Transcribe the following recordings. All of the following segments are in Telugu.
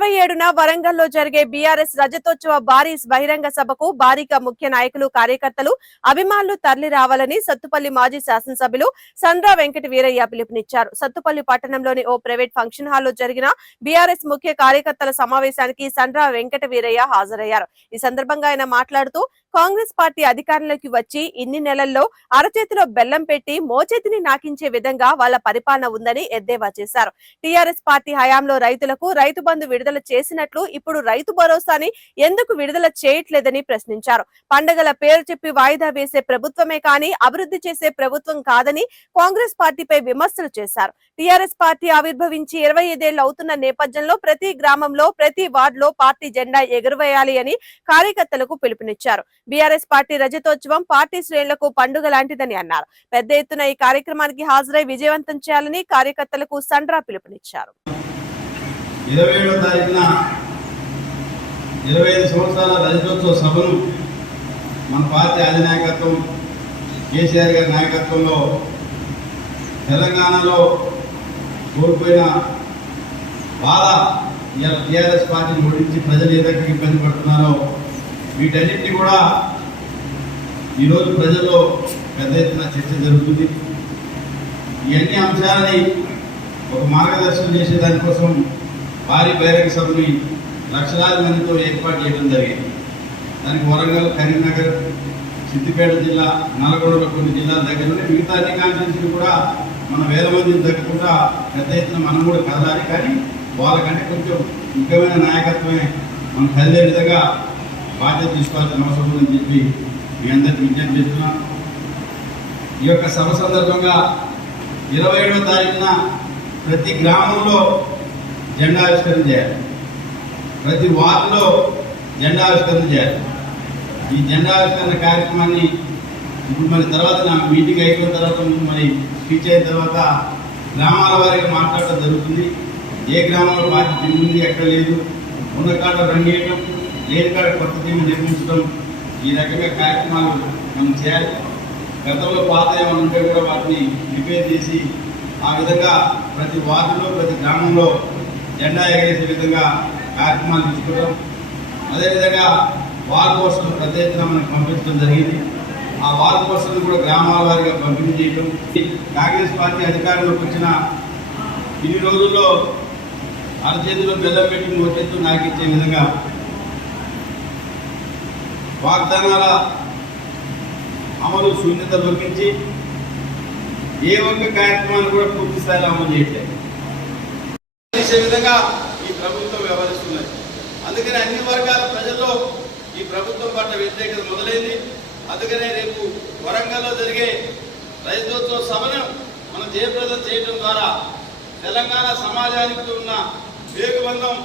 ఇరవై ఏడున వరంగల్లో జరిగే బీఆర్ఎస్ రజతోత్సవ భారీ బహిరంగ సభకు భారీగా ముఖ్య నాయకులు కార్యకర్తలు అభిమానులు తరలి రావాలని సత్తుపల్లి మాజీ శాసనసభ్యులు సండ్రా వెంకట వీరయ్య పిలుపునిచ్చారు. సత్తుపల్లి పట్టణంలోని ఓ ప్రైవేట్ ఫంక్షన్ హాల్లో జరిగిన బీఆర్ఎస్ ముఖ్య కార్యకర్తల సమావేశానికి సండ్రా వెంకట వీరయ్య హాజరయ్యారు. ఈ సందర్భంగా ఆయన మాట్లాడుతూ కాంగ్రెస్ పార్టీ అధికారంలోకి వచ్చి ఇన్ని నెలల్లో అరచేతిలో బెల్లం పెట్టి మోచేతిని నాకించే విధంగా వాళ్ళ పరిపాలన ఉందని ఎద్దేవా చేశారు. టీఆర్ఎస్ పార్టీ హయాంలో రైతులకు రైతు బంధు విడుదల చేసినట్లు ఇప్పుడు రైతు భరోసాని ఎందుకు విడుదల చేయట్లేదని ప్రశ్నించారు. పండగల పేరు చెప్పి వాయిదా వేసే ప్రభుత్వమే కానీ అభివృద్ధి చేసే ప్రభుత్వం కాదని కాంగ్రెస్ పార్టీపై విమర్శలు చేశారు. టీఆర్ఎస్ పార్టీ ఆవిర్భవించి ఇరవై ఐదేళ్ళు అవుతున్న నేపథ్యంలో ప్రతి గ్రామంలో ప్రతి వార్డులో పార్టీ జెండా ఎగురవేయాలి అని కార్యకర్తలకు పిలుపునిచ్చారు. బీఆర్ఎస్ పార్టీ రజతోత్సవం పార్టీ శ్రేణులకు పండుగ లాంటిదని అన్నారు. పెద్ద ఎత్తున ఈ కార్యక్రమానికి హాజరై విజయవంతం చేయాలని కార్యకర్తలకు సండ్రా పిలుపునిచ్చారు. ఇరవై ఐదు సంవత్సరాల రజతోత్సవ సభను మన పార్టీ అధినాయకత్వం కేసీఆర్ గారి నాయకత్వంలో తెలంగాణలో కోల్పోయిన బాధ ఇలా టీఆర్ఎస్ పార్టీని ఓడించి ప్రజలు ఏదైతే ఇబ్బంది పడుతున్నారో వీటన్నిటిని కూడా ఈరోజు ప్రజల్లో పెద్ద ఎత్తున చర్చ జరుగుతుంది. ఇవన్నీ అంశాలని ఒక మార్గదర్శనం చేసే దానికోసం భారీ బహిరంగ సభని లక్షలాది మందితో ఏర్పాటు చేయడం జరిగింది. దానికి వరంగల్ కరీంనగర్ సిద్దిపేట జిల్లా నల్గొండలో కొన్ని జిల్లాల దగ్గర మిగతా అన్ని కాన్స్టిట్యూన్సీలు కూడా మన వేల మందిని తగ్గకుండా పెద్ద ఎత్తున మనం కూడా కదలాలి. కానీ వాళ్ళకంటే కొంచెం ముఖ్యమైన నాయకత్వమే మనం కదిలే విధంగా బాధ్యత తీసుకోవాల్సిన అవసరం ఉందని చెప్పి మీ అందరికి విజ్ఞప్తి చేస్తున్నాను ఈ యొక్క సభ సందర్భంగా ఇరవై ఏడవ తారీఖున ప్రతి గ్రామంలో జెండా ఆవిష్కరణ చేయాలి. ప్రతి వార్డులో జెండా ఆవిష్కరణ చేయాలి. ఈ జెండా ఆవిష్కరణ కార్యక్రమాన్ని ఇప్పుడు మరి తర్వాత నా మీటింగ్ అయిపోయిన తర్వాత మరి స్పీచ్ అయిన తర్వాత గ్రామాల వారిగా మాట్లాడటం జరుగుతుంది. ఏ గ్రామంలో పార్టీ ఉంది ఎక్కడ లేదు. ఉన్న కాడ రంగేయటం లేని కొత్త టీం నిర్మించడం ఈ రకంగా కార్యక్రమాలు మనం చేయాలి. గతంలో పాత ఏమైనా ఉంటే కూడా వాటిని రిపేర్ చేసి ఆ విధంగా ప్రతి వార్డులో ప్రతి గ్రామంలో జెండా ఎగరేసే విధంగా కార్యక్రమాలు తీసుకోవడం అదేవిధంగా వార్ పోస్టులు పెద్ద ఎత్తున మనకు పంపించడం జరిగింది. ఆ వార్ పోస్టులను కూడా గ్రామాల వారిగా పంపిణీ చేయడం కాంగ్రెస్ పార్టీ అధికారంలోకి వచ్చిన ఇన్ని రోజుల్లో అరచేతిలో బెల్లం పెట్టి మోచేత్తు నాకిచ్చే విధంగా వాగ్దానాల అమలు శూన్యత లొక్కించి ఏ ఒక్క కార్యక్రమాన్ని కూడా పూర్తి స్థాయిలో అమలు చేయట్లేదు. చేసే విధంగా ఈ ప్రభుత్వం వ్యవహరిస్తున్నది. అందుకని అన్ని వర్గాల ప్రజల్లో ఈ ప్రభుత్వం పట్ల వ్యతిరేకత మొదలైంది. అందుకనే రేపు వరంగల్లో జరిగే రైతోత్సవ సభను మనం జయప్రదం చేయడం ద్వారా తెలంగాణ సమాజానికి ఉన్న వేగుబంధం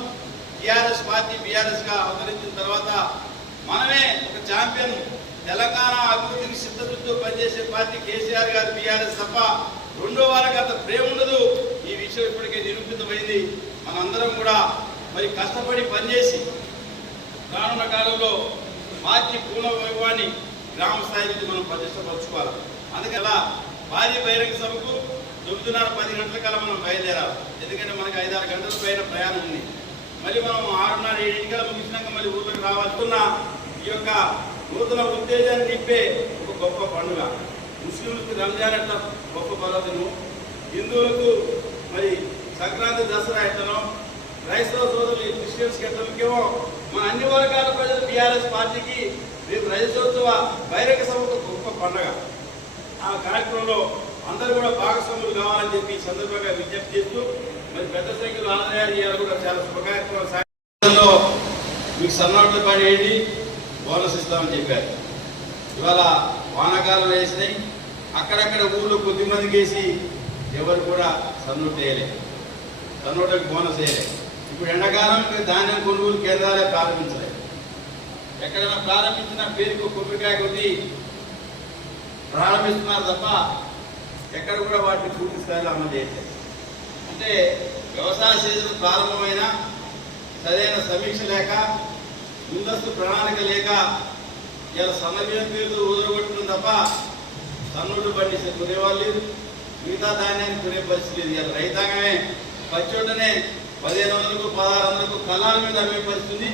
టీఆర్ఎస్ పార్టీ బీఆర్ఎస్గా అవతరించిన తర్వాత మనమే ఒక ఛాంపియన్. తెలంగాణ అభివృద్ధికి సిద్ధతతో పనిచేసే పార్టీ కేసీఆర్ గారు బీఆర్ఎస్ తప్ప రెండో వారికి అంత ప్రేమ ఉండదు. ఈ విషయం ఇప్పటికే నిరూపితమైంది. మనందరం కూడా మరి కష్టపడి పనిచేసి రానున్న కాలంలో పార్టీ పూర్ణ వైభవాన్ని గ్రామ స్థాయి నుంచి మనం ప్రతిష్టపరచుకోవాలి. అందుకని అలా భారీ బహిరంగ సభకు తొమ్మిదిన్నర పది గంటల కల్లా మనం బయలుదేరాలి. ఎందుకంటే మనకి ఐదారు గంటల పైన ప్రయాణం ఉంది. మళ్ళీ మనం ఆరున్నర ఏడింటికల ముగిసినాక మళ్ళీ ఊళ్ళకి రావాలనుకున్నా ఈ యొక్క నూతన ఉత్తేజాన్ని నింపే ఒక గొప్ప పండుగ. ముస్లింలకు రంజాన్ ఎట్లా గొప్ప పర్వదినం హిందువులకు మరి సంక్రాంతి దసరా ఎట్లనో? క్రైస్తవ సోదరులు క్రిస్టియన్స్కి ఎట్లా ముఖ్యమో మన అన్ని వర్గాల ప్రజలు టీఆర్ఎస్ పార్టీకి రేపు రజతోత్సవ బహిరంగ సభకు గొప్ప పండుగ. ఆ కార్యక్రమంలో అందరూ కూడా భాగస్వాములు కావాలని చెప్పి ఈ సందర్భంగా విజ్ఞప్తి చేస్తూ మరి పెద్ద సంఖ్యలో ఆదాయాలు కూడా చాలా శుభకార్యక్రమాలు మీకు సన్నాహంతో పడేయండి బోనస్ ఇస్తామని చెప్పారు. ఇవాళ వానాకాలం వేసినాయి. అక్కడక్కడ ఊళ్ళో కొద్దిమంది వేసి ఎవరు కూడా సన్నోట్ వేయలేదు సన్నోటకు బోనస్ వేయలేదు. ఇప్పుడు ఎండాకాలం ధాన్యం కొనుగోలు కేంద్రాలే ప్రారంభించలేదు. ఎక్కడైనా ప్రారంభించిన పేరుకు కొబ్బరికాయ కొద్ది ప్రారంభిస్తున్నారు తప్ప ఎక్కడ కూడా వాటిని పూర్తి స్థాయిలో అమలు చేయట్లేదు. అంటే వ్యవసాయ సీజన్ ప్రారంభమైన సరైన సమీక్ష లేక ముందస్తు ప్రణాళిక లేక ఇలా సమయం పేరు వదలగొట్టడం తప్ప తన్నుడు బండి కొనేవాళ్ళు లేదు మిగతా ధాన్యాన్ని కొనే పరిస్థితి లేదు. ఇలా రైతాంగమే పచ్చోటనే పదిహేను వందలకు పదహారు వందలకు కళాల మీద అమ్మే పరిస్థితి